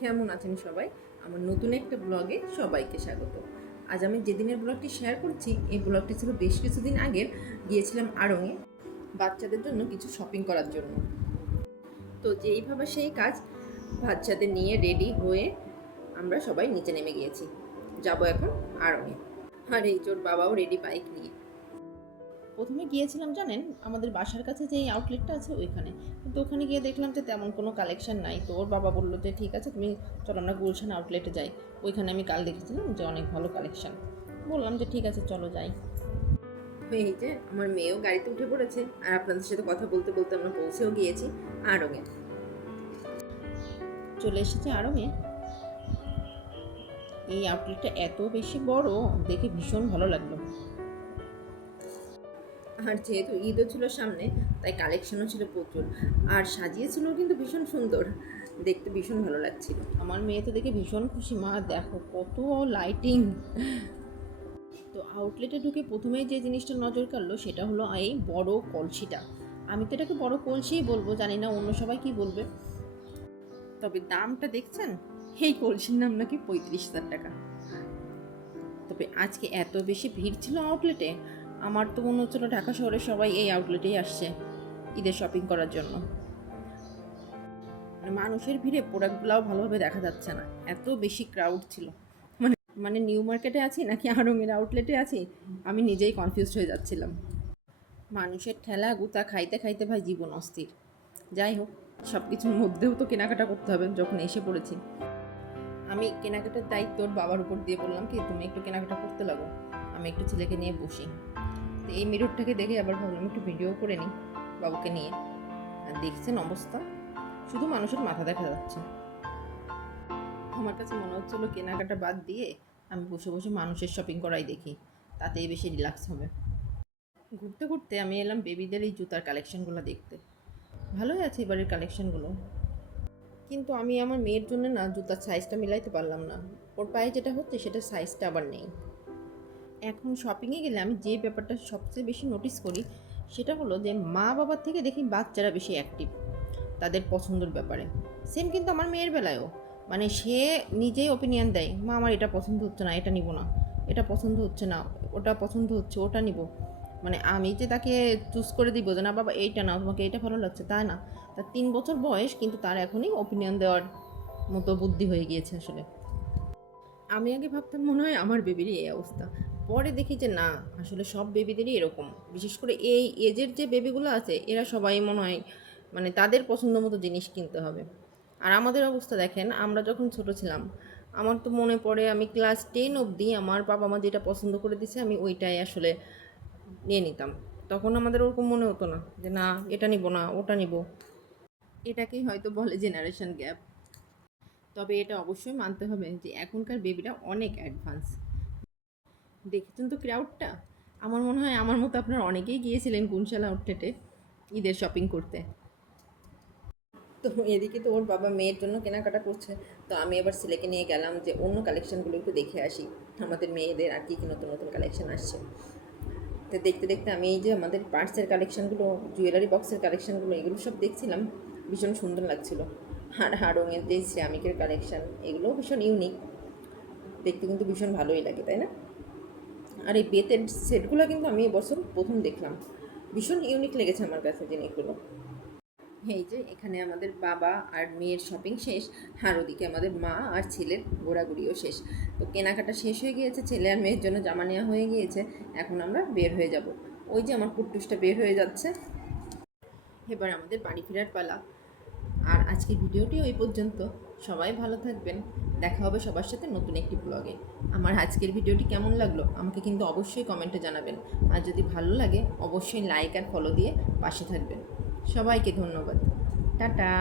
কেমন আছেন সবাই? আমার নতুন একটা ব্লগে সবাইকে স্বাগত। আজ আমি যেদিনের ব্লগটি শেয়ার করছি, এই ব্লগটি ছিল বেশ কিছুদিন আগের। গিয়েছিলাম আড়ংয়ে বাচ্চাদের জন্য কিছু শপিং করার জন্য। তো যেইভাবে সেই কাজ বাচ্চাদের নিয়ে রেডি হয়ে আমরা সবাই নিচে নেমে গিয়েছি। যাব এখন আড়ংয়ে আর এই তোর বাবাও রেডি বাইক নিয়ে। প্রথমে গিয়েছিলাম জানেন? আমাদের বাসার কাছে যে আউটলেটটা আছে ওইখানে। কিন্তু ওখানে গিয়ে দেখলাম যে তেমন কোনো কালেকশন নাই। তো ওর বাবা বলল যে ঠিক আছে তুমি চলো আমরা গুলশান আউটলেটে যাই। ওইখানে আমি কাল দেখেছিলাম যে অনেক ভালো কালেকশন বললাম যে ঠিক আছে চলো যাই। এই যে আমার মেয়েও গাড়িতে উঠে পড়েছে। আর আপনাদের সাথে কথা বলতে বলতে আমরা পৌঁছেও গিয়েছি আড়ঙে। চলে এসেছে আড়ঙে। এই আউটলেটটা এত বেশি বড় দেখে ভীষণ ভালো লাগল। আর যেহেতু ঈদও ছিল সামনে, তাই কালেকশনও ছিল প্রচুর। আর সাজিয়েছিল কিন্তু ভীষণ সুন্দর। দেখতে ভীষণ ভালো লাগছিল। আমার মেয়ে তো দেখে ভীষণ খুশি, মা দেখো কত লাইটিং তো আউটলেটে ঢুকে প্রথমেই যে জিনিসটা নজর কাড়লো, সেটা হলো এই বড় কলসিটা। আমি তো এটাকে বড় কলসিই বলব, জানি না অন্য সবাই কি বলবে। তবে দামটা দেখছেন? এই কলসির নাম নাকি পঁয়ত্রিশ হাজার টাকা। তবে আজকে এত বেশি ভিড় ছিল আউটলেটে আমার তো মনে হচ্ছিল ঢাকা শহরের সবাই এই আউটলেটেই আসছে ঈদের শপিং করার জন্য। মানে মানুষের ভিড়ে প্রোডাক্টগুলোও ভালোভাবে দেখা যাচ্ছে না। এত বেশি ক্রাউড ছিল। মানে মানে নিউ মার্কেটে আছি নাকি আরঙের আউটলেটে আছি? আমি নিজেই কনফিউজড হয়ে যাচ্ছিলাম। মানুষের ঠেলা গুতা খাইতে খাইতে ভাই জীবন অস্থির। যাই হোক সব কিছুর মধ্যেও তো কেনাকাটা করতে হবে যখন এসে পড়েছি। আমি কেনাকাটার দায়িত্ব ওর বাবার উপর দিয়ে বললাম কি, তুমি একটু কেনাকাটা করতে লাগো, আমি একটু ছেলেকে নিয়ে বসি। তো এই মিররটাকে দেখে আবার ভাবলাম একটু ভিডিও করে নিই বাবুকে নিয়ে। আর দেখছেন অবস্থা, শুধু মানুষের মাথা দেখা যাচ্ছে। আমার কাছে মনে হচ্ছিল কেনাকাটা বাদ দিয়ে আমি বসে বসে মানুষের শপিং করাই দেখি, তাতেই বেশি রিল্যাক্স হবে। ঘুরতে ঘুরতে আমি এলাম বেবিদের এই জুতার কালেকশনগুলো দেখতে। ভালোই আছে এবারের কালেকশনগুলো কিন্তু আমি আমার মেয়ের জন্য না জুতার সাইজটা মিলাইতে পারলাম না। ওর পায়ে যেটা হচ্ছে সেটা সাইজটা আবার নেই। এখন শপিংয়ে গেলে আমি যে ব্যাপারটা সবচেয়ে বেশি নোটিস করি, সেটা হলো যে মা বাবার থেকে দেখি বাচ্চারা বেশি অ্যাক্টিভ তাদের পছন্দের ব্যাপারে। সেম কিন্তু আমার মেয়ের বেলায়ও। মানে সে নিজেই ওপিনিয়ন দেয়, মা, আমার এটা পছন্দ হচ্ছে না, এটা নিব না। এটা পছন্দ হচ্ছে না, ওটা পছন্দ হচ্ছে, ওটা নিব। মানে আমি যে তাকে চুজ করে দিব যে, না বাবা, এইটা না তোমাকে এইটা ভালো লাগছে তা না? তার তিন বছর বয়স, কিন্তু তার এখনই ওপিনিয়ন দেওয়ার মতো বুদ্ধি হয়ে গিয়েছে আসলে। আমি আগে ভাবতাম মনে হয় আমার বেবিরই এই অবস্থা। পরে দেখি যে, না, আসলে সব বেবিদেরই এরকম। বিশেষ করে এই এজের যে বেবিগুলো আছে, এরা সবাই মনে হয় মানে তাদের পছন্দ মতো জিনিস কিনতে হবে। আর আমাদের অবস্থা দেখেন, আমরা যখন ছোট ছিলাম, আমার তো মনে পড়ে আমি ক্লাস টেন অবধি আমার বাবা মা যেটা পছন্দ করে দিছে, আমি ওইটাই আসলে নিয়ে নিতাম। তখন আমাদের ওরকম মনে হতো না যে না এটা নিব না ওটা নিব। এটাকেই হয়তো বলে জেনারেশন গ্যাপ তবে এটা অবশ্যই মানতে হবে যে এখনকার বেবিরা অনেক অ্যাডভান্স দেখেছেন তো ক্রাউডটা আমার মনে হয় আমার মতো আপনার অনেকেই গিয়েছিলেন গুনশালা আউটলেটে ঈদের শপিং করতে। তো এদিকে তো ওর বাবা মেয়ের জন্য কেনাকাটা করছে। তো আমি এবার ছেলেকে নিয়ে গেলাম যে অন্য কালেকশনগুলো একটু দেখে আসি। আমাদের মেয়েদের আর কী কী নতুন নতুন কালেকশন আসছে। তো দেখতে দেখতে আমি এই যে আমাদের পার্টসের কালেকশানগুলো জুয়েলারি বক্সের কালেকশানগুলো এগুলো সব দেখছিলাম। ভীষণ সুন্দর লাগছিল। আর হাড়ঙের যে শ্রামিকের কালেকশান এগুলো ভীষণ ইউনিক দেখতে কিন্তু ভীষণ ভালোই লাগে, তাই না? আর এই বেতের সেটগুলো কিন্তু আমি এবছর প্রথম দেখলাম। ভীষণ ইউনিক লেগেছে আমার কাছে জিনিসগুলো। এই যে এখানে আমাদের বাবা আর মেয়ের শপিং শেষ, আর ওদিকে আমাদের মা আর ছেলের ঘোরাঘুরিও শেষ। তো কেনাকাটা শেষ হয়ে গিয়েছে, ছেলে আর মেয়ের জন্য জামা নেওয়া হয়ে গিয়েছে, এখন আমরা বের হয়ে যাব। ওই যে আমার কুট্টুসটা বের হয়ে যাচ্ছে। এবার আমাদের বাড়ি ফেরার পালা। আর আজকের ভিডিওটি ওই পর্যন্ত। সবাই ভালো থাকবেন। দেখা হবে সবার সাথে নতুন একটি ব্লগে আমার আজকের ভিডিওটি কেমন লাগল, আমাকে কিন্তু অবশ্যই কমেন্টে জানাবেন। আর যদি ভালো লাগে, অবশ্যই লাইক আর ফলো দিয়ে পাশে থাকবেন। সবাইকে ধন্যবাদ। টাটা।